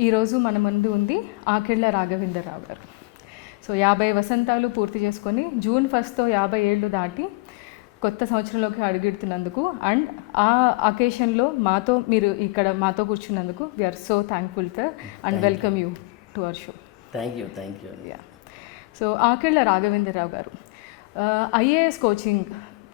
ఈరోజు మన ముందు ఉంది ఆకెళ్ళ రాఘవేంద్రరావు గారు. సో యాభై వసంతాలు పూర్తి చేసుకొని జూన్ ఫస్ట్తో యాభై ఏళ్ళు దాటి కొత్త సంవత్సరంలోకి అడుగుడుతున్నందుకు అండ్ ఆ అకేషన్లో మాతో మీరు ఇక్కడ మాతో కూర్చున్నందుకు we are so thankful sir and welcome you to our show thank you thank you yeah so Akella Raghavendra Rao గారు ఐఏఎస్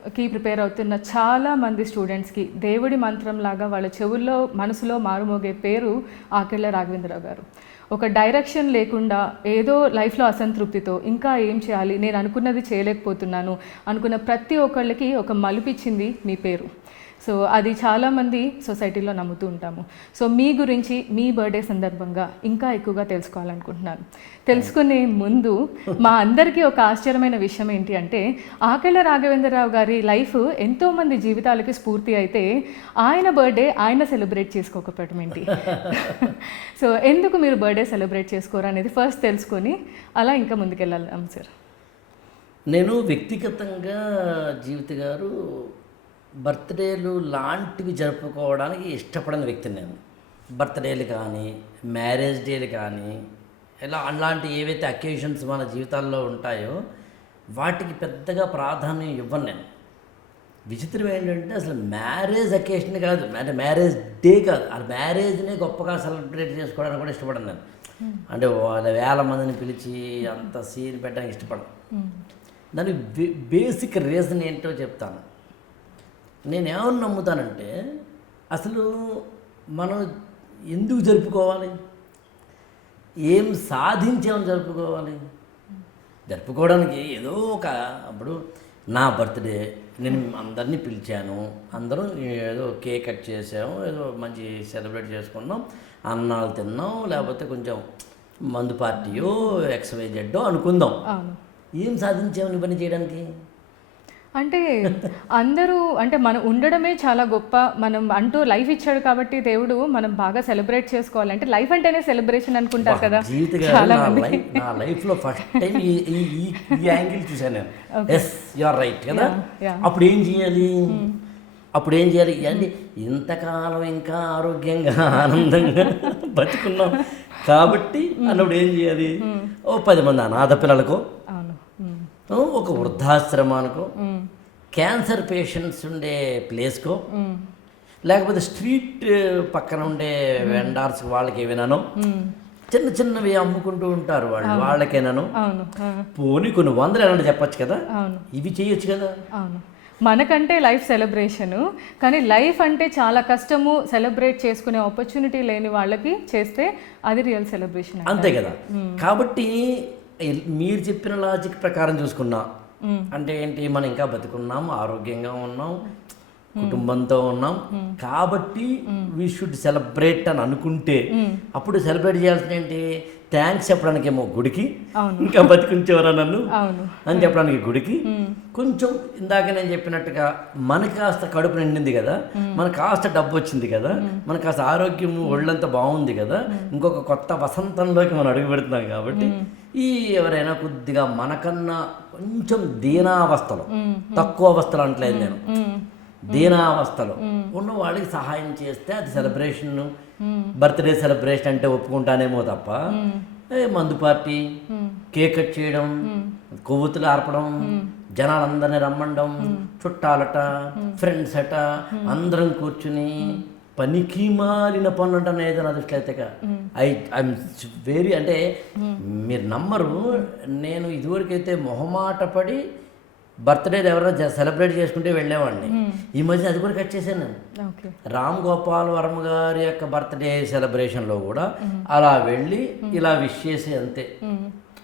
కి ప్రిపేర్ అవుతున్న చాలా మంది స్టూడెంట్స్కి దేవుడి మంత్రం లాగా వాళ్ళ చెవుల్లో మనసులో మారుమోగే పేరు ఆకెళ్ళ రాఘవేంద్రరావు గారు. ఒక డైరెక్షన్ లేకుండా ఏదో లైఫ్లో అసంతృప్తితో ఇంకా ఏం చేయాలి? నేను అనుకున్నది చేయలేకపోతున్నాను అనుకున్న ప్రతి ఒక్కళ్ళకి ఒక మలుపిచ్చింది మీ పేరు. సో అది చాలామంది సొసైటీలో నమ్ముతూ ఉంటాము. సో మీ గురించి మీ బర్త్డే సందర్భంగా ఇంకా ఎక్కువగా తెలుసుకోవాలనుకుంటున్నాను. తెలుసుకునే ముందు మా అందరికీ ఒక ఆశ్చర్యమైన విషయం ఏంటి అంటే ఆకెళ్ళ రాఘవేంద్రరావు గారి లైఫ్ ఎంతోమంది జీవితాలకి స్ఫూర్తి అయితే ఆయన బర్త్డే ఆయన సెలబ్రేట్ చేసుకోకపోవటం ఏంటి? సో ఎందుకు మీరు బర్త్డే సెలబ్రేట్ చేసుకోరు అనేది ఫస్ట్ తెలుసుకొని అలా ఇంకా ముందుకెళ్ళాలి సార్. నేను వ్యక్తిగతంగా జీవిత గారు బర్త్డేలు లాంటివి జరుపుకోవడానికి ఇష్టపడని వ్యక్తిని నేను. బర్త్డేలు కానీ మ్యారేజ్ డేలు కానీ ఇలా అలాంటి ఏవైతే అకేషన్స్ మన జీవితాల్లో ఉంటాయో వాటికి పెద్దగా ప్రాధాన్యం ఇవ్వను నేను. విచిత్రం ఏంటంటే అసలు మ్యారేజ్ అకేషన్ కాదు అంటే మ్యారేజ్ డే కాదు. ఆ మ్యారేజ్నే గొప్పగా సెలబ్రేట్ చేసుకోవడానికి కూడా ఇష్టపడను నేను. అంటే వాళ్ళ వేల మందిని పిలిచి అంత సీన్ పెట్టడానికి ఇష్టపడను. దాని బే- బేసిక్ రీజన్ ఏంటో చెప్తాను. నేను ఏమని నమ్ముతానంటే అసలు మనం ఎందుకు జరుపుకోవాలి? ఏం సాధించామని జరుపుకోవాలి? జరుపుకోవడానికి ఏదో ఒక అప్పుడు నా బర్త్డే నేను అందరినీ పిలిచాను. అందరం ఏదో కేక్ కట్ చేసాము ఏదో మంచి సెలబ్రేట్ చేసుకున్నాం అన్నాలు తిన్నాం లేకపోతే కొంచెం మందు పార్టీయో ఎక్స్వై జెడ్డో అనుకుందాం. ఏం సాధించాము ఇవన్నీ చేయడానికి? అంటే అందరూ అంటే మనం ఉండడమే చాలా గొప్ప మనం అంటూ లైఫ్ ఇచ్చాడు కాబట్టి దేవుడు మనం బాగా సెలబ్రేట్ చేసుకోవాలి. అంటే లైఫ్ అంటేనే సెలబ్రేషన్ అనుకుంటారు కదా. చాలా నా మంది. లైఫ్ నా లైఫ్లో ఫస్ట్ టైం ఈ యాంగిల్ చూశాను నేను. ఎస్ యు ఆర్ రైట్ కదా. అప్పుడు ఏం చేయాలి? అప్పుడు ఏం చేయాలి? అంటే ఇంతకాలం ఇంకా ఆరోగ్యంగా ఆనందంగా బతుకున్నాం. కాబట్టి అన్నప్పుడు ఏం చేయాలి? ఓ పది మంది అనాథ పిల్లలకు ఒక వృద్ధాశ్రమానికో క్యాన్సర్ పేషెంట్స్ ఉండే ప్లేస్కో లేకపోతే స్ట్రీట్ పక్కన ఉండే వెండార్స్ వాళ్ళకి ఏమైనానో చిన్న చిన్నవి అమ్ముకుంటూ ఉంటారు వాళ్ళు వాళ్ళకేనాను. పోనీ కొన్ని వందలు ఏమన్నా చెప్పొచ్చు కదా? ఇవి చేయొచ్చు కదా? మనకంటే లైఫ్ సెలబ్రేషను కానీ లైఫ్ అంటే చాలా కష్టము సెలబ్రేట్ చేసుకునే ఆపర్చునిటీ లేని వాళ్ళకి చేస్తే అది రియల్ సెలబ్రేషన్ అంతే కదా. కాబట్టి మీరు చెప్పిన లాజిక్ ప్రకారం చూసుకున్నా అంటే ఏంటి? మనం ఇంకా బతుకున్నాం ఆరోగ్యంగా ఉన్నాం కుటుంబంతో ఉన్నాం. కాబట్టి వీ షుడ్ సెలబ్రేట్ అని అనుకుంటే అప్పుడు సెలబ్రేట్ చేయాల్సిన ఏంటి? థ్యాంక్స్ చెప్పడానికేమో గుడికి. ఇంకా బతికించేవారా నన్ను? అని చెప్పడానికి గుడికి. కొంచెం ఇందాక నేను చెప్పినట్టుగా మనకి కాస్త కడుపు నిండింది కదా. మనకు కాస్త డబ్బు వచ్చింది కదా. మనకు కాస్త ఆరోగ్యం ఒళ్ళంతా బాగుంది కదా. ఇంకొక కొత్త వసంతంలోకి మనం అడుగు పెడుతున్నాం కాబట్టి ఈ ఎవరైనా కొద్దిగా మనకన్నా కొంచెం దీనావస్థలో తక్కువ అవస్థలు అంటలేదు నేను. దీనావస్థలో ఉన్న వాళ్ళకి సహాయం చేస్తే అది సెలబ్రేషన్ బర్త్డే సెలబ్రేషన్ అంటే ఒప్పుకుంటానేమో తప్ప ఏ మందు పార్టీ కేక్ కట్ చేయడం కొవ్వొత్తులు ఆర్పడం జనాలందరినీ రమ్మండం చుట్టాలట ఫ్రెండ్స్ అట అందరం కూర్చుని పనికి మాలిన పనులు అంటే ఏదో నా దృష్టిలో అయితే ఐ ఐఎమ్ వెరీ అంటే మీరు నమ్మరు నేను ఇదివరకైతే మొహమాట పడి బర్త్డే ఎవరైనా సెలబ్రేట్ చేసుకుంటే వెళ్ళేవాడిని. ఈ మధ్య అది కూడా కట్ చేశాను నేను. రామ్ గోపాల్ వర్మ గారి యొక్క బర్త్డే సెలబ్రేషన్లో కూడా అలా వెళ్ళి ఇలా విష్ చేసి అంతే.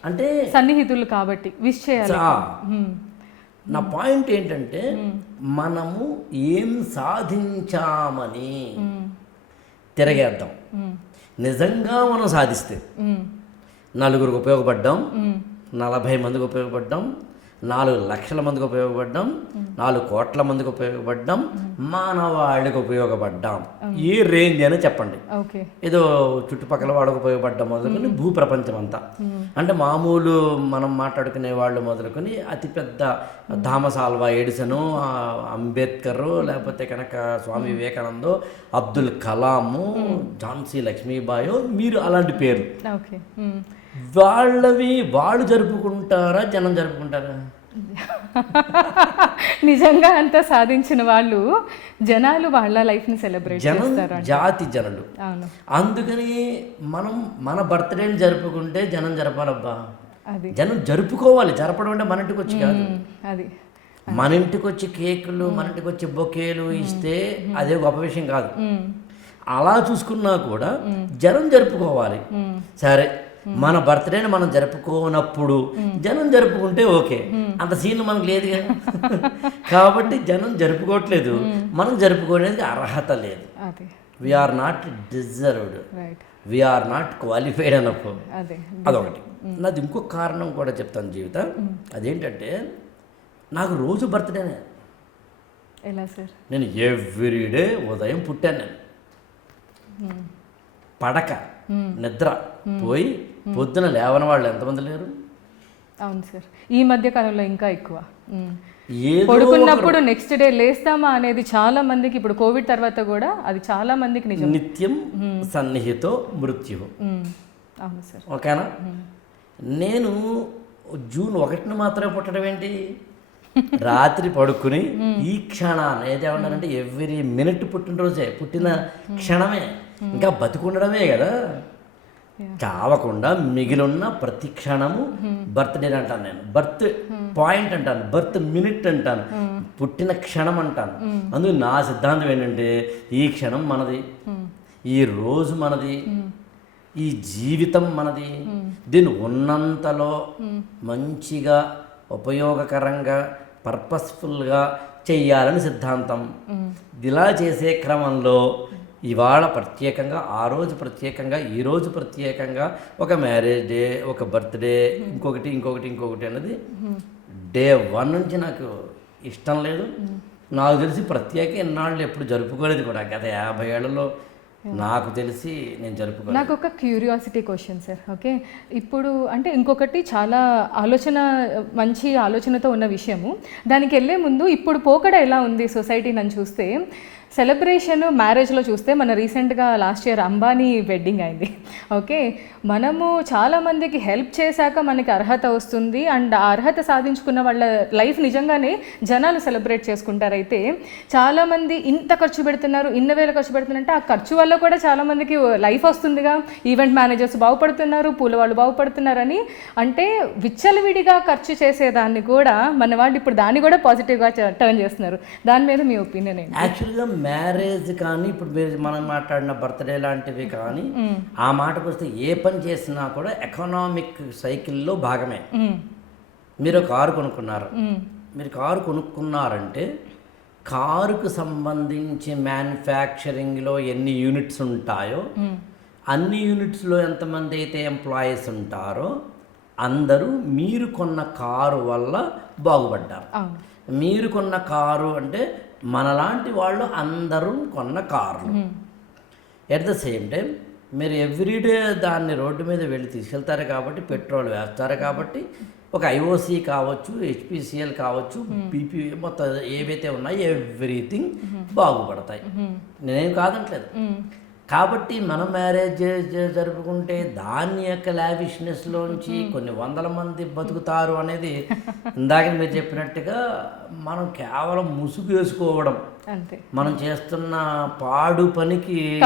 అంటే సన్నిహితులు కాబట్టి విష్ చేయాలి. నా పాయింట్ ఏంటంటే మనము ఏం సాధించామని తిరగేద్దాం. నిజంగా మనం సాధిస్తే నలుగురికి ఉపయోగపడ్డాం. నలభై మందికి ఉపయోగపడ్డాం. నాలుగు లక్షల మందికి ఉపయోగపడ్డాం నాలుగు కోట్ల మందికి ఉపయోగపడ్డాం మానవాళికి ఉపయోగపడ్డాం. ఈ రేంజ్ అని చెప్పండి. ఏదో చుట్టుపక్కల వాళ్ళకు ఉపయోగపడ్డం మొదలుకొని భూప్రపంచం అంతా అంటే మామూలు మనం మాట్లాడుకునే వాళ్ళు మొదలుకొని అతిపెద్ద థామస్ ఆల్వా ఎడిసను అంబేద్కర్ లేకపోతే కనుక స్వామి వివేకానందో అబ్దుల్ కలాము ఝాన్సీ లక్ష్మీబాయో మీరు అలాంటి మ్మ్. వాళ్ళవి వాళ్ళు జరుపుకుంటారా జనం జరుపుకుంటారా? నిజంగా అంతా సాధించిన వాళ్ళు జనాలు వాళ్ళ లైఫ్ని సెలబ్రేట్ జనం చేస్తారు జాతి జనులు. అవును. అందుకని మనం మన బర్త్డేని జరుపుకుంటే జనం జరపాలబ్బా. అది. జనం జరుపుకోవాలి. జరపడం అంటే మన ఇంటికి వచ్చి కాదు. అది. మన ఇంటికి వచ్చి కేకులు మన ఇంటికి వచ్చి బొకేలు ఇస్తే అదే గొప్ప విషయం కాదు. అలా చూసుకున్నా కూడా జనం జరుపుకోవాలి. సరే. మన బర్త్డేని మనం జరుపుకోనప్పుడు జనం జరుపుకుంటే ఓకే. అంత సీన్ మనకు లేదు కదా. కాబట్టి జనం జరుపుకోవట్లేదు. మనం జరుపుకోవడానికి అర్హత లేదు. We are not deserved we are not qualified అన్నప్పుడు అదే. అదొకటి. నాది ఇంకొక కారణం కూడా చెప్తాను జీవిత. అదేంటంటే నాకు రోజు బర్త్డేనే ఎలా సార్? నేను ఎవ్రీడే ఉదయం పుట్టాను నేను. పడక నిద్ర పోయి పొద్దున లేవని వాళ్ళు ఎంతమంది లేరు? అవును సార్. ఈ మధ్య కాలంలో ఇంకా ఎక్కువ. పడుకున్నప్పుడు నెక్స్ట్ డే లేస్తామా అనేది చాలా మందికి ఇప్పుడు కోవిడ్ తర్వాత కూడా అది చాలా మందికి నిజం. నిత్యం సన్నిహితో మృత్యు. అవును సార్. ఓకేనా? నేను జూన్ ఒకటిని మాత్రమే పుట్టడం ఏంటి? రాత్రి పడుకుని ఈ క్షణాన్ని ఏదేమన్నారంటే ఎవ్రీ మినిట్ పుట్టినరోజే. పుట్టిన క్షణమే. ఇంకా బతికుండడమే కదా. చావకుండా మిగిలిన్న ప్రతి క్షణము బర్త్డే అంటాను నేను. బర్త్ పాయింట్ అంటాను. బర్త్ మినిట్ అంటాను. పుట్టిన క్షణం అంటాను. అందుకు నా సిద్ధాంతం ఏంటంటే ఈ క్షణం మనది ఈ రోజు మనది ఈ జీవితం మనది. దీన్ని ఉన్నంతలో మంచిగా ఉపయోగకరంగా పర్పస్ఫుల్గా చెయ్యాలని సిద్ధాంతం. ఇలా చేసే క్రమంలో ఇవాళ ప్రత్యేకంగా ఆ రోజు ప్రత్యేకంగా ఈ రోజు ప్రత్యేకంగా ఒక మ్యారేజ్ డే ఒక బర్త్డే ఇంకొకటి ఇంకొకటి ఇంకొకటి అనేది డే వన్ నుంచి నాకు ఇష్టం లేదు. నాకు తెలిసి ప్రత్యేక ఇన్నాళ్ళు ఎప్పుడు జరుపుకోలేదు కూడా. గత యాభై ఏళ్ళలో నాకు తెలిసి నేను జరుపుకో నాకు ఒక క్యూరియాసిటీ క్వశ్చన్ సార్ ఓకే? ఇప్పుడు అంటే ఇంకొకటి చాలా ఆలోచన మంచి ఆలోచనతో ఉన్న విషయము. దానికి వెళ్ళే ముందు ఇప్పుడు పోకడ ఎలా ఉంది సొసైటీ నన్ను చూస్తే సెలబ్రేషన్ మ్యారేజ్లో చూస్తే మన రీసెంట్గా లాస్ట్ ఇయర్ అంబానీ వెడ్డింగ్ అయింది. ఓకే మనము చాలామందికి హెల్ప్ చేశాక మనకి అర్హత వస్తుంది. అండ్ ఆ అర్హత సాధించుకున్న వాళ్ళ లైఫ్ నిజంగానే జనాలు సెలబ్రేట్ చేసుకుంటారు అయితే చాలామంది ఇంత ఖర్చు పెడుతున్నారు ఇన్న వేల ఖర్చు పెడుతున్నారంటే ఆ ఖర్చు వల్ల కూడా చాలామందికి లైఫ్ వస్తుందిగా. ఈవెంట్ మేనేజర్స్ బాగుపడుతున్నారు పూల వాళ్ళు బాగుపడుతున్నారని. అంటే విచ్చలవిడిగా ఖర్చు చేసేదాన్ని కూడా మన వాళ్ళు ఇప్పుడు దాన్ని కూడా పాజిటివ్గా టర్న్ చేస్తున్నారు. దాని మీద మీ ఒపీనియన్ ఏంటి? యాక్చువల్గా మ్యారేజ్ కానీ ఇప్పుడు మీరు మనం మాట్లాడిన బర్త్డే లాంటివి కానీ ఆ మాటకు వస్తే ఏ పని చేసినా కూడా ఎకనామిక్ సైకిల్లో భాగమే. మీరు కారు కొనుక్కున్నారు. మీరు కారు కొనుక్కున్నారంటే కారుకు సంబంధించి మ్యానుఫ్యాక్చరింగ్లో ఎన్ని యూనిట్స్ ఉంటాయో అన్ని యూనిట్స్లో ఎంతమంది అయితే ఎంప్లాయీస్ ఉంటారో అందరూ మీరు కొన్న కారు వల్ల బాగుపడ్డారు. మీరు కొన్న కారు అంటే మనలాంటి వాళ్ళు అందరూ కొన్న కార్లు. ఎట్ ద సేమ్ టైం మీరు ఎవ్రీడే దాన్ని రోడ్డు మీద వెళ్ళి తీసుకెళ్తారు కాబట్టి పెట్రోల్ వేస్తారు కాబట్టి ఒక ఐఓసి కావచ్చు హెచ్పిసిఎల్ కావచ్చు బీపీ మొత్తం ఏవైతే ఉన్నాయో ఎవ్రీథింగ్ బాగుపడతాయి. నేనేం కాదంటలేదు. కాబట్టి మనం మ్యారేజ్ జరుపుకుంటే దాని యొక్క లావిష్నెస్లోంచి కొన్ని వందల మంది బతుకుతారు అనేది ఇందాక మీరు చెప్పినట్టుగా మనం కేవలం ముసుగు వేసుకోవడం. అంతే. మనం చేస్తున్న పాడు పనికి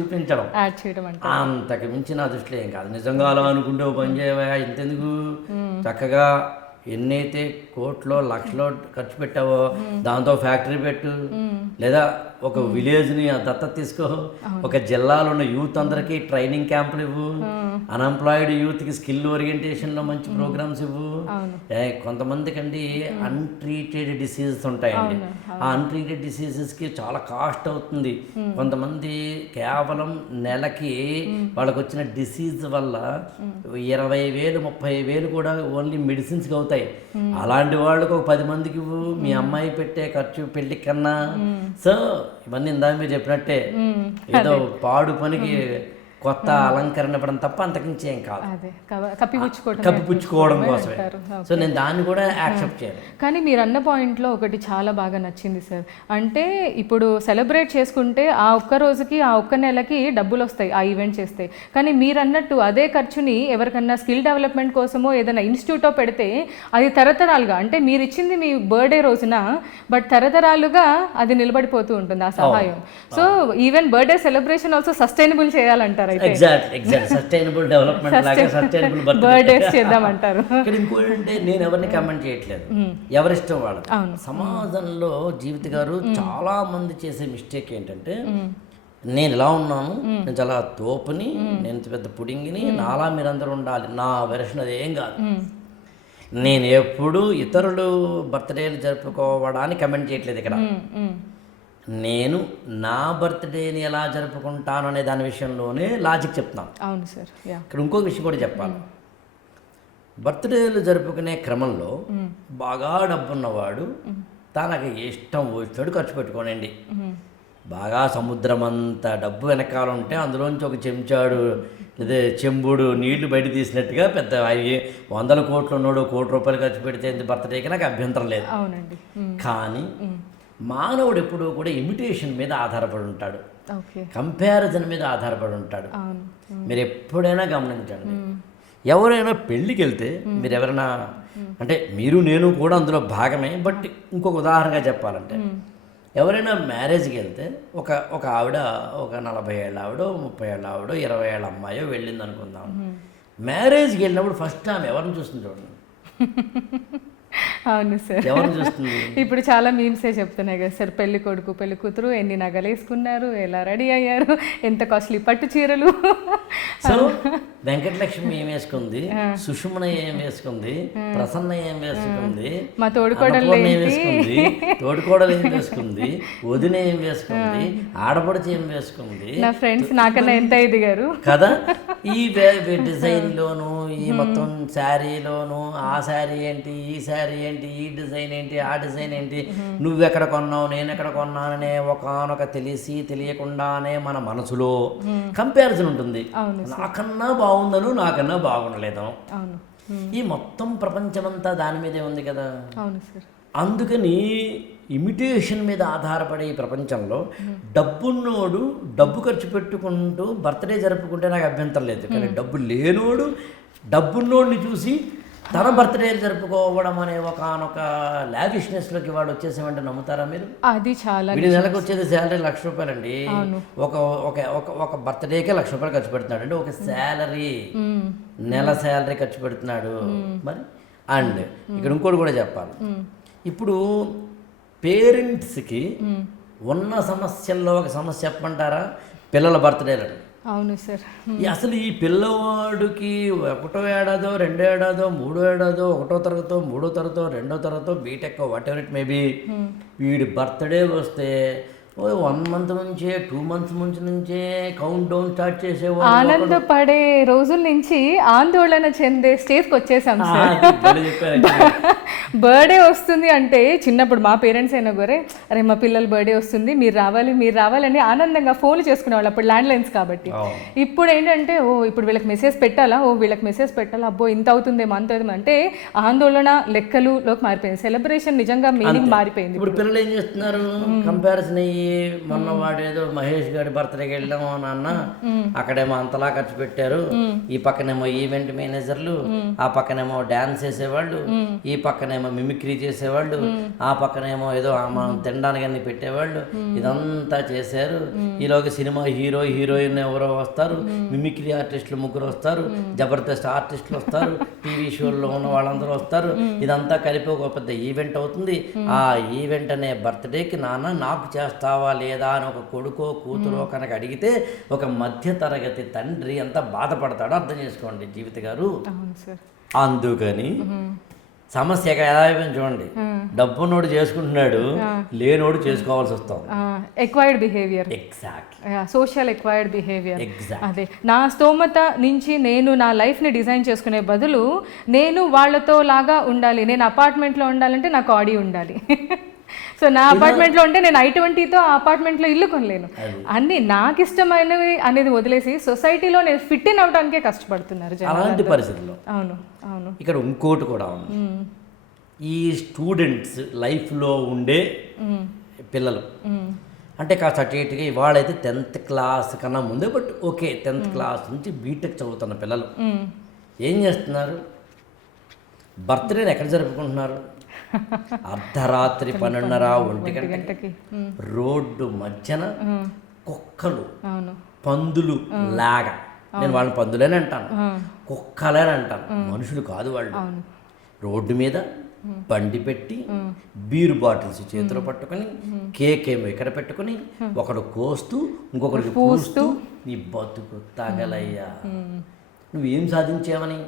చూపించడం. అంతకు మించి నా దృష్టిలో ఏం కాదు. నిజంగా అలా అనుకుంటే పని చేయవా ఇంతెందుకు? చక్కగా ఎన్నైతే కోట్లో లక్షలో ఖర్చు పెట్టావో దాంతో ఫ్యాక్టరీ పెట్టు. లేదా ఒక ఇవ్వు ఇవ్వు ఇవ్వు విలేజ్ని దత్తత తీసుకో. ఒక జిల్లాలో ఉన్న యూత్ అందరికీ ట్రైనింగ్ క్యాంపులు ఇవ్వు. అన్ఎంప్లాయిడ్ యూత్కి స్కిల్ ఓరియంటేషన్లో మంచి ప్రోగ్రామ్స్ ఇవ్వు. అవును. ఏ, కొంతమందికి అండి అన్ట్రీటెడ్ డిసీజెస్ ఉంటాయండి. ఆ అన్ట్రీటెడ్ డిసీజెస్కి చాలా కాస్ట్ అవుతుంది. కొంతమంది కేవలం నెలకి వాళ్ళకి వచ్చిన డిసీజ్ వల్ల ఇరవై వేలు ముప్పై వేలు కూడా ఓన్లీ మెడిసిన్స్కి అవుతాయి. అలాంటి వాళ్ళకు ఒక పది మందికి ఇవ్వు. మీ అమ్మాయి పెట్టే ఖర్చు పెళ్ళి కన్నా సో ఇవన్నీ ఇందా మీరు చెప్పినట్టే ఏదో పాడు పనికి కొత్త అలంకరణ ఇవ్వడం తప్ప అంతకించి ఏం కాదు. కప్పిపుచ్చుకోవడం కోసమే. అంటారు. సో నేను దాన్ని కూడా యాక్సెప్ట్ చేయను. కానీ మీరు అన్న పాయింట్లో ఒకటి చాలా బాగా నచ్చింది సార్. అంటే ఇప్పుడు సెలబ్రేట్ చేసుకుంటే ఆ ఒక్క రోజుకి ఆ ఒక్క నెలకి డబ్బులు వస్తాయి ఆ ఈవెంట్ చేస్తే. కానీ మీరు అన్నట్టు అదే ఖర్చుని ఎవరికన్నా స్కిల్ డెవలప్మెంట్ కోసమో ఏదైనా ఇన్స్టిట్యూటో పెడితే అది తరతరాలుగా అంటే మీరు ఇచ్చింది మీ బర్త్డే రోజున బట్ తరతరాలుగా అది నిలబడిపోతూ ఉంటుంది ఆ సహాయం. So even birthday celebration also sustainable చేయాలంటారు? ఎగ్జాక్ట్ ఎగ్జాక్ట్ సస్టైనబుల్ డెవలప్మెంట్ లాగా సస్టైనబుల్ బర్త్ బర్త్డేస్ చేద్దామంటారు. ఇక్కడ ఇంకోటి అంటే నేను ఎవరిని కమెంట్ చేయట్లేదు. ఎవరిష్టం వాళ్ళది సమాజంలో జీవిత గారు చాలా మంది చేసే మిస్టేక్ ఏంటంటే నేను ఇలా ఉన్నాను? నేను చాలా తోపుని నేను పెద్ద పుడింగిని నాలా మీరందరూ ఉండాలి. నా వెర్షన్ అది ఏం కాదు. నేను ఎప్పుడు ఇతరులు బర్త్డేలు జరుపుకోవడానికి కమెంట్ చేయట్లేదు ఇక్కడ. నేను నా బర్త్డేని ఎలా జరుపుకుంటాను అనే దాని విషయంలోనే లాజిక్ చెప్తున్నాను అవును సార్ ఇక్కడ ఇంకో విషయం కూడా చెప్పాలి. బర్త్డేలు జరుపుకునే క్రమంలో బాగా డబ్బున్నవాడు తనకి ఇష్టం వచ్చాడు ఖర్చు పెట్టుకోనండి. బాగా సముద్రం అంత డబ్బు వెనకాల ఉంటే అందులోంచి ఒక చెంచాడు ఇదే చెంబుడు నీళ్ళు బయట తీసినట్టుగా పెద్ద అయ్యి వందల కోట్లు ఉన్నాడు కోటి రూపాయలు ఖర్చు పెడితే బర్త్డేకి నాకు అభ్యంతరం లేదు. కానీ మానవుడు ఎప్పుడూ కూడా ఇమిటేషన్ మీద ఆధారపడి ఉంటాడు. కంపారిజన్ మీద ఆధారపడి ఉంటాడు. మీరు ఎప్పుడైనా గమనించండి. ఎవరైనా పెళ్ళికి వెళ్తే మీరు ఎవరైనా అంటే మీరు నేను కూడా అందులో భాగమే బట్ ఇంకొక ఉదాహరణగా చెప్పాలంటే ఎవరైనా మ్యారేజ్కి వెళ్తే ఒక ఒక ఆవిడ ఒక నలభై ఏళ్ళ ఆవిడ ముప్పై ఏళ్ళ ఆవిడ ఇరవై ఏళ్ళ అమ్మాయో వెళ్ళింది అనుకుందాం మ్యారేజ్కి వెళ్ళినప్పుడు ఫస్ట్ ఆమె ఎవరిని చూస్తుంది చూడండి? అవును సార్. ఇప్పుడు చాలా మీమ్సే చెప్తున్నాయి కదా సార్. పెళ్ళి కొడుకు పెళ్ళి కూతురు ఎన్ని నగలు వేసుకున్నారు ఎలా రెడీ అయ్యారు ఎంత కాస్ట్లీ పట్టు చీరలు? వెంకటలక్ష్మి ఏం వేసుకుంది? సుషుమన ఏం వేసుకుంది? ప్రసన్న ఏం వేసుకుంది? మా తోడుకోడలు ఏం? వేసుకుంది? తోడుకోడలు ఏం వేసుకుంది? వదిన ఏం వేసుకుంది? ఆడపడిచి ఏం వేసుకుంది? నా ఫ్రెండ్స్ నాకన్నా ఎంత ఎదిగారు కదా? ఈ డిజైన్లోను ఈ మొత్తం శారీలోను ఆ శారీ ఏంటి ఈ శారీ ఏంటి ఈ డిజైన్ ఏంటి ఆ డిజైన్ ఏంటి నువ్వెక్కడ కొన్నావు నేను ఎక్కడ కొన్నాననే ఒకనొక తెలిసి తెలియకుండానే మన మనసులో కంపారిజన్ ఉంటుంది. నాకన్నా బాగుందను నాకన్నా బాగుండలేదను అవును. ఈ మొత్తం ప్రపంచమంతా దాని మీదే ఉంది కదా. అందుకని ఇమిటేషన్ మీద ఆధారపడే ఈ ప్రపంచంలో డబ్బున్నోడు డబ్బు ఖర్చు పెట్టుకుంటూ బర్త్డే జరుపుకుంటే నాకు అభ్యంతరం లేదు. కానీ డబ్బు లేనోడు డబ్బున్నోడిని చూసి తన బర్త్డేలు జరుపుకోవడం అనే ఒకనొక లావిష్నెస్లోకి వాడు వచ్చేసామంటే నమ్ముతారా మీరు? అది చాలా వీడి నెలకు వచ్చేది శాలరీ లక్ష రూపాయలండి. ఒక ఒక ఒక ఒక బర్త్డేకే లక్ష రూపాయలు ఖర్చు పెడుతున్నాడు అంటే ఒక శాలరీ. నెల శాలరీ ఖర్చు పెడుతున్నాడు. మరి? అండ్ ఇక్కడ ఇంకోటి కూడా చెప్పాలి. ఇప్పుడు పేరెంట్స్కి ఉన్న సమస్యల్లో ఒక సమస్య చెప్పమంటారా? పిల్లల బర్త్డేలు అవును సార్. అసలు ఈ పిల్లవాడికి ఒకటో ఏడాదో రెండో ఏడాదో మూడో ఏడాదో ఒకటో తరగతో మూడో తరగతో రెండో తరగతో BTech whatever it maybe వీడి బర్త్డే వస్తే వన్ మంత్ నుంచే టూ మంత్స్ నుంచి నుంచే కౌంట్ డౌన్ స్టార్ట్ ఆనందపడే రోజుల నుంచి ఆందోళన చెందే స్టేజ్కి వచ్చేసాం. బర్త్డే వస్తుంది అంటే చిన్నప్పుడు మా పేరెంట్స్ అయినా కూడా అరే మా పిల్లల బర్త్డే వస్తుంది మీరు రావాలి మీరు రావాలని ఆనందంగా ఫోన్లు చేసుకునేవాళ్ళు అప్పుడు ల్యాండ్ లైన్స్ కాబట్టి. ఇప్పుడు ఏంటంటే ఓ ఇప్పుడు వీళ్ళకి మెసేజ్ పెట్టాలా? ఓ వీళ్ళకి మెసేజ్ పెట్టాలా? అబ్బో ఇంత అవుతుందేమో అంత అవుతుందేమో అంటే ఆందోళన లెక్కలులోకి మారిపోయింది. సెలబ్రేషన్ నిజంగా మీనింగ్ మారిపోయింది ఇప్పుడు పిల్లలు ఏం చేస్తున్నారు? కంపారిజన్ అయ్యి మొన్న వాడు ఏదో మహేష్ గారి బర్త్డేకి వెళ్ళాము నాన్న అక్కడేమో అంతలా ఖర్చు పెట్టారు. ఈ పక్కనేమో ఈవెంట్ మేనేజర్లు ఆ పక్కనేమో డాన్స్ చేసేవాళ్ళు ఈ పక్కనేమో మిమిక్రీ చేసేవాళ్ళు ఆ పక్కనేమో ఏదో మనం తినడానికి అన్ని పెట్టేవాళ్ళు. ఇదంతా చేశారు. ఈలోగా సినిమా హీరో హీరోయిన్ ఎవరో వస్తారు. మిమిక్రీ ఆర్టిస్టులు ముగ్గురు వస్తారు. జబర్దస్త్ ఆర్టిస్టులు వస్తారు. టీవీ షోల్లో ఉన్న వాళ్ళందరూ వస్తారు. ఇదంతా కలిపి ఒక పెద్ద ఈవెంట్ అవుతుంది. ఆ ఈవెంట్ అనే బర్త్డేకి నాన్న నాకు చేస్తారు చేస్తావా లేదా అని ఒక కొడుకో కూతురో కనుక అడిగితే ఒక మధ్యతరగతి తండ్రి ఎంత బాధపడతాడో అర్థం చేసుకోండి జీవిత గారు. అందుకని సమస్య ఎలా అయిపోయింది చూడండి. డబ్బున్నోడు చేసుకుంటున్నాడు లేనోడు చేసుకోవాల్సి వస్తాం. Acquired behaviour exact social acquired behaviour అదే నా స్తోమత నుంచి నేను నా లైఫ్ని డిజైన్ చేసుకునే బదులు నేను వాళ్ళతో లాగా ఉండాలి నేను అపార్ట్మెంట్లో ఉండాలంటే నాకు ఆడి ఉండాలి. సో నా అపార్ట్మెంట్లో ఉంటే నేను ఐ ట్వంటీతో ఆ అపార్ట్మెంట్లో ఇల్లు కొనలేను. అన్ని నాకు ఇష్టమైనవి అనేది వదిలేసి సొసైటీలో నేను ఫిట్ ఇన్ అవడానికే కష్టపడుతున్నారు అలాంటి పరిస్థితుల్లో అవును అవును. ఇక్కడ ఇంకోటి కూడా ఉంది. ఈ స్టూడెంట్స్ లైఫ్లో ఉండే. పిల్లలు. అంటే కాస్త అటు ఇటుగా ఇవాళైతే టెన్త్ క్లాస్ కన్నా ముందే బట్ ఓకే టెన్త్ క్లాస్ నుంచి బీటెక్ చదువుతున్న పిల్లలు. ఏం చేస్తున్నారు? బర్త్డేని ఎక్కడ జరుపుకుంటున్నారు? అర్ధరాత్రి పన్నెండున్నర ఒంటి గంట గంటకి. రోడ్డు మధ్యన కుక్కలు పందులు లాగా. నేను వాళ్ళని పందులేని అంటాను. కుక్కలేని అంటాను. మనుషులు కాదు వాళ్ళు. రోడ్డు మీద బండి పెట్టి బీరు బాటిల్స్ చేతిలో పట్టుకొని కేక్ ఏమో ఇక్కడ పెట్టుకొని ఒకడు కోస్తూ ఇంకొకరికి పూస్తూ నీ బతుకు తగలయ్యా. నువ్వేం సాధించావని?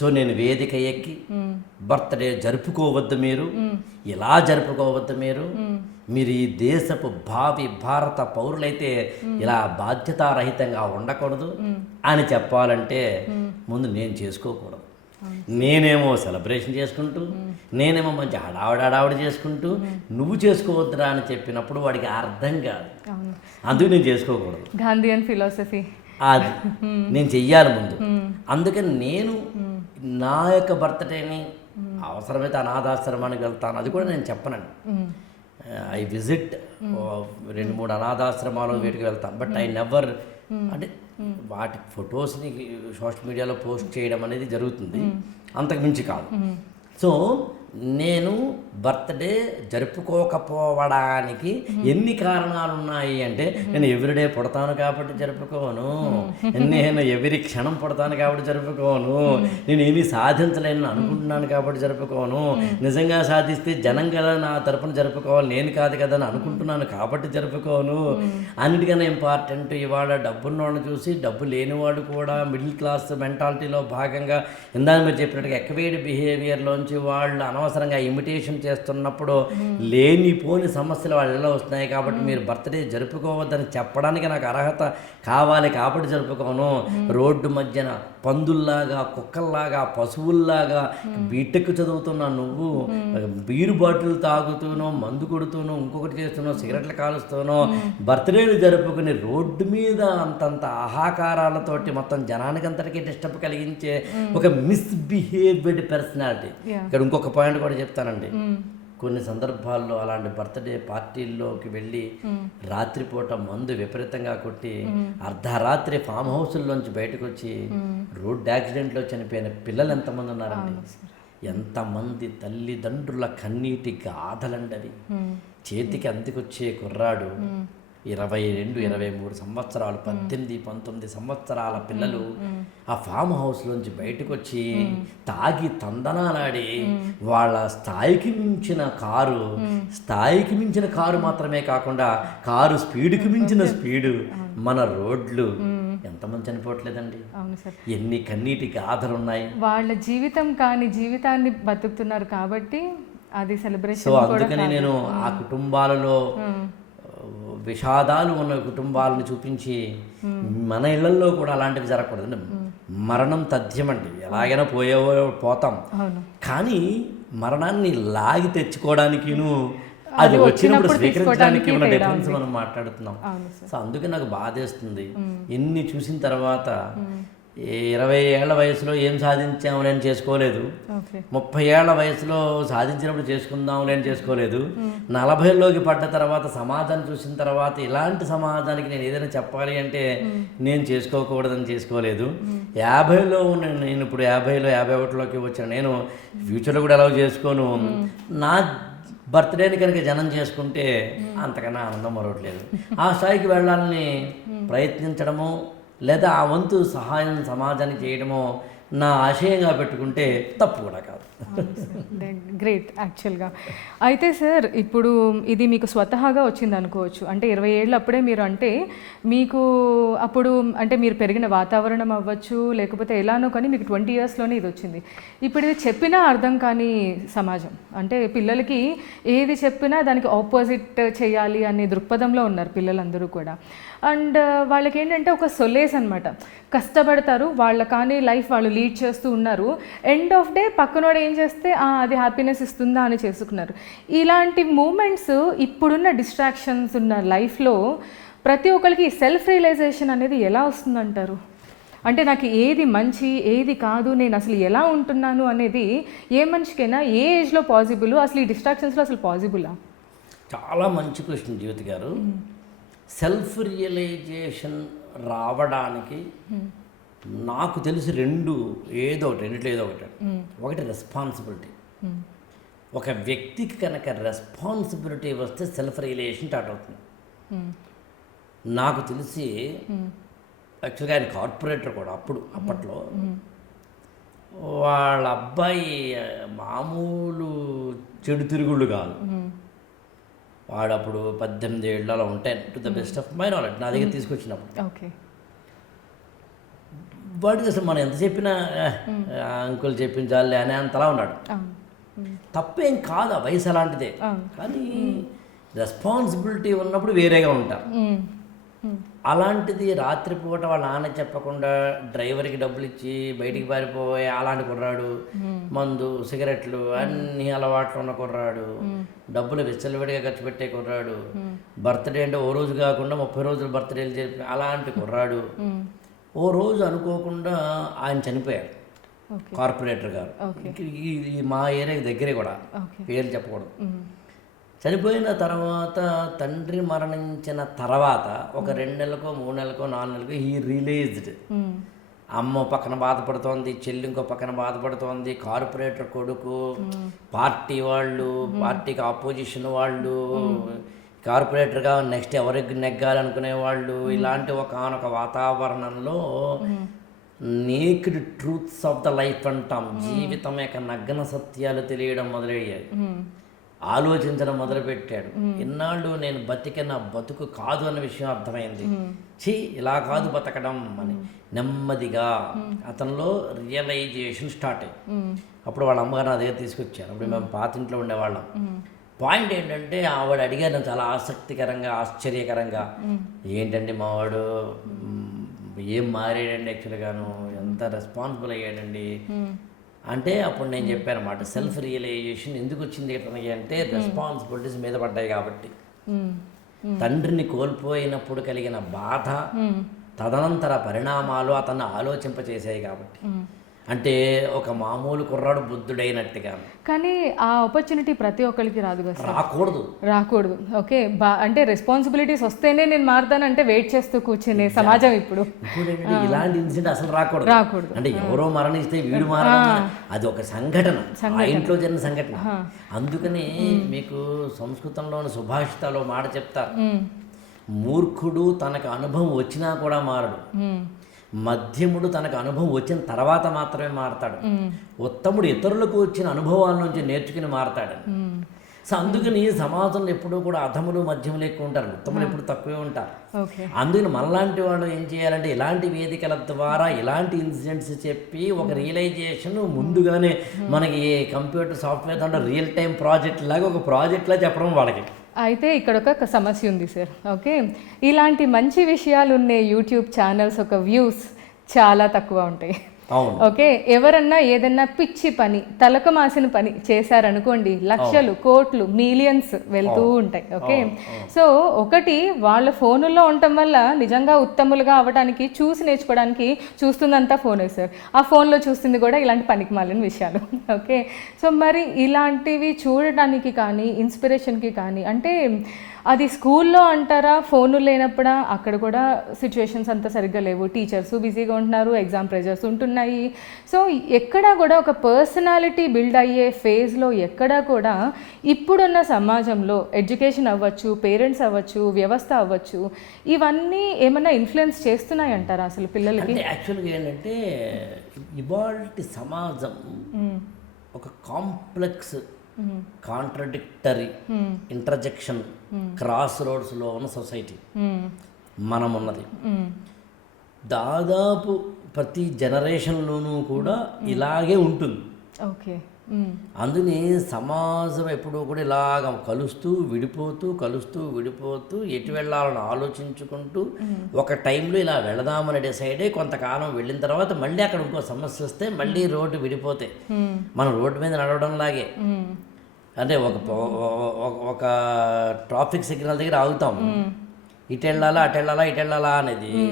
సో నేను వేదిక ఎక్కి బర్త్డే జరుపుకోవద్దు మీరు. ఇలా జరుపుకోవద్దు మీరు? మీరు ఈ దేశపు భావి భారత పౌరులైతే ఇలా బాధ్యతారహితంగా ఉండకూడదు అని చెప్పాలంటే ముందు నేను చేసుకోకూడదు. నేనేమో సెలబ్రేషన్ చేసుకుంటూ నేనేమో మంచి హడావిడి హడావిడి చేసుకుంటూ నువ్వు చేసుకోవద్దురా అని చెప్పినప్పుడు వాడికి అర్థం కాదు. అందుకు నేను చేసుకోకూడదు. గాంధీయన్ ఫిలాసఫీ. అది నేను చెయ్యాలి ముందు. అందుకని నేను నా యొక్క బర్త్డేని అవసరమైతే అనాథాశ్రమానికి వెళ్తాను. అది కూడా నేను చెప్పనండి. ఐ విజిట్ రెండు మూడు అనాథాశ్రమాలు వీటికి వెళ్తాను. బట్ ఐ నెవర్ అంటే వాటి ఫొటోస్ని సోషల్ మీడియాలో పోస్ట్ చేయడం అనేది జరుగుతుంది. అంతకు మించి కాదు. సో నేను బర్త్డే జరుపుకోకపోవడానికి ఎన్ని కారణాలు ఉన్నాయి అంటే నేను ఎవ్రీడే పుడతాను కాబట్టి జరుపుకోను. నేను ఎవరి క్షణం పుడతాను కాబట్టి జరుపుకోను. నేను ఏమీ సాధించలేను అనుకుంటున్నాను కాబట్టి జరుపుకోను. నిజంగా సాధిస్తే జనం కదా నా తరపున జరుపుకోవాలి. నేను కాదు కదా అని అనుకుంటున్నాను కాబట్టి జరుపుకోను. అన్నిటికన్నా ఇంపార్టెంట్ ఇవాళ డబ్బున్నోళ్ళని చూసి డబ్బు లేనివాడు కూడా మిడిల్ క్లాస్ మెంటాలిటీలో భాగంగా ఇందాక మీరు చెప్పినట్టుగా ఎక్వేడ్ బిహేవియర్లోంచి వాళ్ళు అనవసరంగా ఇమిటేషన్ చేస్తున్నప్పుడు లేనిపోని సమస్యలు వాళ్ళలో వస్తున్నాయి కాబట్టి మీరు బర్త్డే జరుపుకోవద్దని చెప్పడానికి నాకు అర్హత కావాలి కాబట్టి జరుపుకోను. రోడ్డు మధ్యన పందుల్లాగా కుక్కల్లాగా పశువుల్లాగా బీటెక్ చదువుతున్నా నువ్వు బీరు బాటిల్ తాగుతూనో మందు కొడుతూనో ఇంకొకటి చేస్తూనో సిగరెట్లు కాలుస్తూనో బర్త్డేలు జరుపుకుని రోడ్డు మీద అంతంత ఆహాకారాలతోటి మొత్తం జనానికి అంతటికీ డిస్టర్బ్ కలిగించే ఒక మిస్బిహేవ్డ్ పర్సనాలిటీ. ఇక్కడ ఇంకొక పాయింట్ కూడా చెప్తానండి. కొన్ని సందర్భాల్లో అలాంటి బర్త్డే పార్టీల్లోకి వెళ్ళి రాత్రిపూట మందు విపరీతంగా కొట్టి అర్ధరాత్రి ఫామ్ హౌస్ల్లోంచి బయటకు వచ్చి రోడ్ యాక్సిడెంట్లో చనిపోయిన పిల్లలు ఎంతమంది ఉన్నారండి? ఎంతమంది తల్లిదండ్రుల కన్నీటి గాథలండి అవి చేతికి అందికొచ్చే కుర్రాడు ఇరవై రెండు ఇరవై మూడు సంవత్సరాలు పద్దెనిమిది పంతొమ్మిది సంవత్సరాల పిల్లలు ఆ ఫామ్ హౌస్లోంచి బయటకు వచ్చి తాగి తందనాలాడి వాళ్ళ స్థాయికి మించిన కారు స్థాయికి మించిన కారు మాత్రమే కాకుండా కారు స్పీడ్కి మించిన స్పీడు మన రోడ్లు. ఎంతమంది చనిపోవట్లేదండి? అవును సార్. ఎన్ని కన్నీటి గాథలు ఉన్నాయి వాళ్ళ జీవితం కాని జీవితాన్ని బతుకుతున్నారు కాబట్టి అది సో సెలబ్రేషన్ అందుకని నేను ఆ కుటుంబాలలో విషాదాలు ఉన్న కుటుంబాలను చూపించి మన ఇళ్ళలో కూడా అలాంటివి జరగకూడదు. మరణం తథ్యమండి. ఎలాగైనా పోయేవో పోతాం. కానీ మరణాన్ని లాగి తెచ్చుకోవడానికిను అది వచ్చినప్పుడు స్వీకరించడానికి ఉన్న డిఫరెన్స్ మనం మాట్లాడుతున్నాం. సో అందుకే నాకు బాధేస్తుంది. ఎన్ని చూసిన తర్వాత ఇరవై ఏళ్ళ వయసులో ఏం సాధించాము నేను చేసుకోలేదు. ముప్పై ఏళ్ళ వయసులో సాధించినప్పుడు చేసుకుందాంలే అని చేసుకోలేదు. నలభైలోకి పడ్డ తర్వాత సమాజాన్ని చూసిన తర్వాత ఇలాంటి సమాజానికి నేను ఏదైనా చెప్పాలి అంటే నేను చేసుకోకూడదని చేసుకోలేదు. యాభైలో ఉన్న నేను ఇప్పుడు యాభైలో యాభై ఒకటిలోకి వచ్చిన నేను ఫ్యూచర్లో కూడా ఎలా చేసుకోను. నా బర్త్డేని కనుక జనం చేసుకుంటే అంతకన్నా ఆనందం మరొకట్లేదు ఆ స్థాయికి వెళ్ళాలని ప్రయత్నించడము లేదా ఆ వంతు సహాయం సమాజానికి చేయడమో నా ఆశయంగా పెట్టుకుంటే తప్పు కూడా కాదు. గ్రేట్ యాక్చువల్గా అయితే సార్ ఇప్పుడు ఇది మీకు స్వతహాగా వచ్చింది అనుకోవచ్చు. అంటే ఇరవై ఏళ్ళు అప్పుడే మీరు అంటే మీకు అప్పుడు అంటే మీరు పెరిగిన వాతావరణం అవ్వచ్చు లేకపోతే ఎలానో కానీ మీకు ట్వంటీ ఇయర్స్లోనే ఇది వచ్చింది. ఇప్పుడు ఇది చెప్పినా అర్థం కాని సమాజం. అంటే పిల్లలకి ఏది చెప్పినా దానికి ఆపోజిట్ చేయాలి అనే దృక్పథంలో ఉన్నారు పిల్లలందరూ కూడా. అండ్ వాళ్ళకి ఏంటంటే ఒక సొలేస్ అనమాట కష్టపడతారు వాళ్ళ కానీ లైఫ్ వాళ్ళు లీడ్ చేస్తూ ఉన్నారు. ఎండ్ ఆఫ్ డే పక్కనోడు ఏం చేస్తే "ఆ, అది హ్యాపీనెస్ ఇస్తుందా అని చేసుకున్నారు. ఇలాంటి మూమెంట్స్ ఇప్పుడున్న డిస్ట్రాక్షన్స్ ఉన్న లైఫ్లో ప్రతి ఒక్కరికి సెల్ఫ్ రియలైజేషన్ అనేది ఎలా వస్తుందంటారు? అంటే నాకు ఏది మంచి ఏది కాదు నేను అసలు ఎలా ఉంటున్నాను అనేది ఏ మనిషికైనా ఏ ఏజ్లో పాసిబుల్ అసలు ఈ డిస్ట్రాక్షన్స్లో అసలు పాసిబులా చాలా మంచి క్వశ్చన్ జ్యోతి గారు. సెల్ఫ్ రియలైజేషన్ రావడానికి నాకు తెలిసి రెండు ఏదో ఒకటి రెండిట్లో ఏదో ఒకటి. ఒకటి రెస్పాన్సిబిలిటీ ఒక వ్యక్తికి కనుక రెస్పాన్సిబిలిటీ వస్తే సెల్ఫ్ రియలైజేషన్ స్టార్ట్ అవుతుంది. నాకు తెలిసి యాక్చువల్గా ఆయన కార్పొరేటర్ కూడా అప్పుడు అప్పట్లో వాళ్ళ అబ్బాయి మామూలు చెడు తిరుగుళ్ళు కాదు. వాడు అప్పుడు పద్దెనిమిది ఏళ్ళు అలా ఉంటాయి to the best of my knowledge నా దగ్గర తీసుకొచ్చినప్పుడు. ఓకే. వాడికి అసలు మనం ఎంత చెప్పినా అంకుల్ చెప్పించాలి అనే అంతలా ఉన్నాడు. తప్పేం కాదు ఆ వయసు అలాంటిదే. కానీ రెస్పాన్సిబిలిటీ ఉన్నప్పుడు వేరేగా ఉంటారు అలాంటిది రాత్రిపూట వాళ్ళ నాన్న చెప్పకుండా డ్రైవర్కి డబ్బులు ఇచ్చి బయటికి పారిపోయే అలాంటి కుర్రాడు. మందు సిగరెట్లు అన్ని అలవాట్లు ఉన్న కుర్రాడు. డబ్బులు విచ్చలవిడిగా ఖర్చు పెట్టే కుర్రాడు. బర్త్డే అంటే ఓ రోజు కాకుండా ముప్పై రోజులు బర్త్డేలు చెప్పి అలాంటి కుర్రాడు. ఓ రోజు అనుకోకుండా ఆయన చనిపోయాడు. కార్పొరేటర్ గారు. ఈ- మా ఏరియా దగ్గరే కూడా పేరు చెప్పకూడదు. చనిపోయిన తర్వాత తండ్రి మరణించిన తర్వాత ఒక రెండు నెలలకో మూడు నెలలకో నాలుగు నెలలకో ఈ రిలీజ్డ్. అమ్మ పక్కన బాధపడుతోంది చెల్లి ఇంకో పక్కన బాధపడుతోంది కార్పొరేటర్ కొడుకు పార్టీ వాళ్ళు పార్టీకి ఆపోజిషన్ వాళ్ళు కార్పొరేటర్గా నెక్స్ట్ ఎవరికి నెగ్గాలనుకునే వాళ్ళు ఇలాంటి ఒక ఆనొక వాతావరణంలో naked truths of the life అంటాం. జీవితం యొక్క నగ్న సత్యాలు తెలియడం మొదలయ్యాయి. ఆలోచించడం మొదలుపెట్టాడు. ఇన్నాళ్ళు నేను బతికిన బతుకు కాదు అన్న విషయం అర్థమైంది. ఛీ ఇలా కాదు బతకడం అని నెమ్మదిగా అతనిలో రియలైజేషన్ స్టార్ట్ అయ్యి. అప్పుడు వాళ్ళ అమ్మగారు నా దగ్గర తీసుకొచ్చారు. అప్పుడు మేము. పాత ఇంట్లో ఉండేవాళ్ళం. పాయింట్ ఏంటంటే ఆవిడ అడిగారు నన్ను చాలా ఆసక్తికరంగా ఆశ్చర్యకరంగా. ఏంటండి మావాడు? ఏం మారాడండి యాక్చువల్గాను? ఎంత రెస్పాన్సిబుల్ అయ్యాడండి? అంటే అప్పుడు నేను చెప్పాను అనమాట సెల్ఫ్ రియలైజేషన్ ఎందుకు వచ్చింది ఇతనికి అంటే రెస్పాన్సిబిలిటీస్ మీద పడ్డాయి కాబట్టి. తండ్రిని కోల్పోయినప్పుడు కలిగిన బాధ తదనంతర పరిణామాలు అతన్ని ఆలోచింపచేసాయి కాబట్టి. అంటే ఒక మామూలు కుర్రాడు బుద్ధుడైనట్టుగా. కానీ ఆ ఆపర్చునిటీ ప్రతి ఒక్కరికి రాదు కదా రాకూడదు. రాకూడదు. ఓకే బా అంటే రెస్పాన్సిబిలిటీస్ వస్తేనే నేను మారుతానంటే వెయిట్ చేస్తూ కూర్చునే సమాజం ఇప్పుడు. ఇలాంటి ఇన్సిడెంట్ అసలు రాకూడదు. రాకూడదు. అంటే ఎవరో మరణిస్తే వీడు మరణం అది ఒక సంఘటన. ఆ ఇంట్లో జరిగిన సంఘటన. అందుకని మీకు సంస్కృతంలోని సుభాషితాలో మాట చెప్తారు మూర్ఖుడు తనకు అనుభవం వచ్చినా కూడా మారడు. మధ్యముడు తనకు అనుభవం వచ్చిన తర్వాత మాత్రమే మారతాడు. ఉత్తముడు ఇతరులకు వచ్చిన అనుభవాల నుంచి నేర్చుకుని మారతాడు. సో అందుకని సమాజంలో ఎప్పుడూ కూడా అధములు మధ్యములు ఎక్కువ ఉంటారు. ఉత్తములు ఎప్పుడు తక్కువే ఉంటారు. అందుకని మనలాంటి వాళ్ళు ఏం చేయాలంటే ఇలాంటి వేదికల ద్వారా ఇలాంటి ఇన్సిడెంట్స్ చెప్పి ఒక రియలైజేషన్ ముందుగానే మనకి కంప్యూటర్ సాఫ్ట్వేర్ దాంట్లో రియల్ టైం ప్రాజెక్ట్ లాగా ఒక ప్రాజెక్ట్ లా చెప్పడం వాళ్ళకి. అయితే ఇక్కడ ఒక సమస్య ఉంది సార్ ఓకే ఇలాంటి మంచి విషయాలు ఉండే యూట్యూబ్ ఛానల్స్ ఒక వ్యూస్ చాలా తక్కువ ఉంటాయి. ఓకే? ఎవరన్నా ఏదన్నా పిచ్చి పని తలక మాసిన పని చేశారనుకోండి లక్షలు కోట్లు మిలియన్స్ వెళ్తూ ఉంటాయి. ఓకే? సో ఒకటి వాళ్ళ ఫోనుల్లో ఉండటం వల్ల నిజంగా ఉత్తములుగా అవ్వడానికి చూసి నేర్చుకోవడానికి చూస్తుందంతా ఫోనే సార్. ఆ ఫోన్లో చూస్తుంది కూడా ఇలాంటి పనికి మాలిన విషయాలు. ఓకే? సో మరి ఇలాంటివి చూడటానికి కానీ ఇన్స్పిరేషన్కి కానీ అంటే అది స్కూల్లో అంటారా? ఫోన్లు లేనప్పుడా? అక్కడ కూడా సిచ్యువేషన్స్ అంతా సరిగ్గా లేవు. టీచర్స్ బిజీగా ఉంటున్నారు ఎగ్జామ్ ప్రెజర్స్ ఉంటున్నాయి. సో ఎక్కడా కూడా ఒక పర్సనాలిటీ బిల్డ్ అయ్యే ఫేజ్లో ఎక్కడా కూడా ఇప్పుడున్న సమాజంలో ఎడ్యుకేషన్ అవ్వచ్చు పేరెంట్స్ అవ్వచ్చు వ్యవస్థ అవ్వచ్చు ఇవన్నీ ఏమన్నా ఇన్ఫ్లుయెన్స్ చేస్తున్నాయి అంటారా అసలు పిల్లలకి? యాక్చువల్గా ఏంటంటే ఇవాల్టి సమాజం ఒక కాంప్లెక్స్ కాంట్రడిక్టరీ ఇంటర్జెక్షన్ క్రాస్ రోడ్స్లో ఉన్న సొసైటీ మనం ఉన్నది దాదాపు ప్రతి జనరేషన్లోనూ కూడా ఇలాగే ఉంటుంది. ఓకే. అందుని సమాజం ఎప్పుడూ కూడా ఇలాగ కలుస్తూ విడిపోతూ కలుస్తూ విడిపోతూ ఎటు వెళ్ళాలని ఆలోచించుకుంటూ ఒక టైంలో ఇలా వెళదామని డిసైడ్ అయ్యి కొంతకాలం వెళ్ళిన తర్వాత మళ్ళీ అక్కడ ఇంకో సమస్య వస్తే మళ్ళీ రోడ్డు విడిపోతే. మనం రోడ్డు మీద నడవడం లాగే అంటే ఒక ఒక- ట్రాఫిక్ సిగ్నల్ దగ్గర ఆగుతాం. ఇటు వెళ్ళాలా అటు వెళ్ళాలా ఇటు వెళ్ళాలా అనేది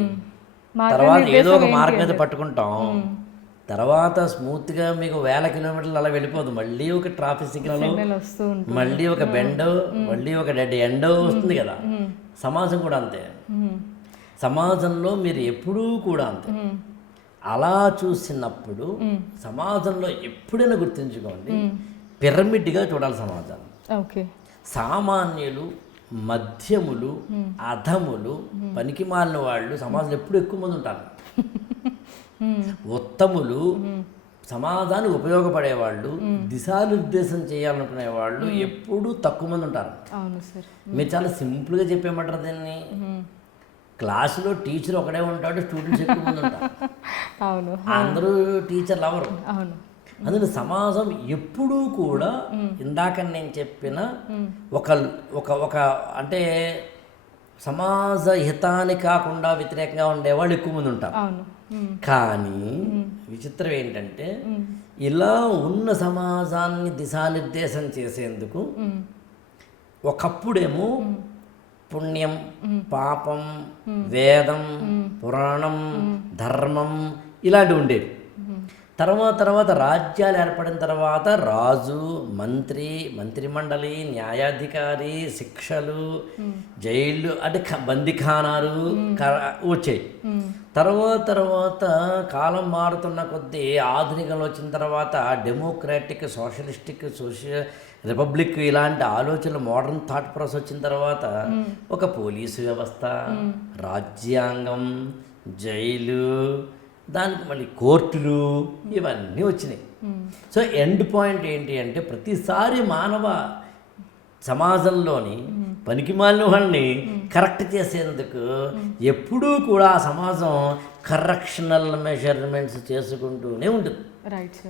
తర్వాత ఏదో ఒక మార్గం మీద పట్టుకుంటాం. తర్వాత స్మూత్గా మీకు వేల కిలోమీటర్లు అలా వెళ్ళిపోదు. మళ్ళీ ఒక ట్రాఫిక్ సిగ్నల్ మళ్ళీ ఒక బెండ్ మళ్ళీ ఒక డెడ్ ఎండ్ వస్తుంది కదా. సమాజం కూడా అంతే. సమాజంలో మీరు ఎప్పుడూ కూడా అంతే. అలా చూసినప్పుడు సమాజంలో ఎప్పుడైనా గుర్తుంచుకోండి. పిరమిడ్గా చూడాలి సమాజాన్ని ఓకే. సామాన్యులు మధ్యములు అధములు పనికిమాలిన వాళ్ళు సమాజంలో ఎప్పుడు ఎక్కువ మంది ఉంటారు. ఉత్తములు సమాజానికి ఉపయోగపడేవాళ్ళు దిశానిర్దేశం చేయాలనుకునే వాళ్ళు ఎప్పుడూ తక్కువ మంది ఉంటారు. మీరు చాలా సింపుల్గా చెప్పేమంటారు దీన్ని. క్లాసులో టీచర్ ఒకడే ఉంటాడు స్టూడెంట్స్ ఎక్కువ మంది ఉంటారు. అందరూ టీచర్లు అవరు అందుకని సమాజం ఎప్పుడూ కూడా ఇందాక నేను చెప్పిన ఒక ఒక ఒక అంటే సమాజ హితాన్ని కాకుండా వ్యతిరేకంగా ఉండేవాళ్ళు ఎక్కువ మంది ఉంటారు. కానీ విచిత్రం ఏంటంటే ఇలా ఉన్న సమాజాన్ని దిశానిర్దేశం చేసేందుకు. ఒకప్పుడేమో పుణ్యం పాపం వేదం పురాణం ధర్మం ఇలాంటివి ఉండేవి. తర్వాత తర్వాత రాజ్యాలు ఏర్పడిన తర్వాత రాజు మంత్రి మంత్రిమండలి న్యాయాధికారి శిక్షలు జైళ్ళు అంటే బందిఖానాలు వచ్చాయి. తర్వాత తర్వాత కాలం మారుతున్న కొద్దీ ఆధునికంలో వచ్చిన తర్వాత డెమోక్రాటిక్ సోషలిస్టిక్ సోషల్ రిపబ్లిక్ ఇలాంటి ఆలోచనలు మోడర్న్ థాట్ ప్రాసెస్ వచ్చిన తర్వాత ఒక పోలీసు వ్యవస్థ రాజ్యాంగం జైలు దానికి మళ్ళీ కోర్టులు ఇవన్నీ వచ్చినాయి. సో ఎండ్ పాయింట్ ఏంటి అంటే ప్రతిసారి మానవ సమాజంలోని పనికిమాలిన వాళ్ళని కరెక్ట్ చేసేందుకు ఎప్పుడూ కూడా ఆ సమాజం కరెక్షనల్ మెజర్మెంట్స్ చేసుకుంటూనే ఉంటుంది.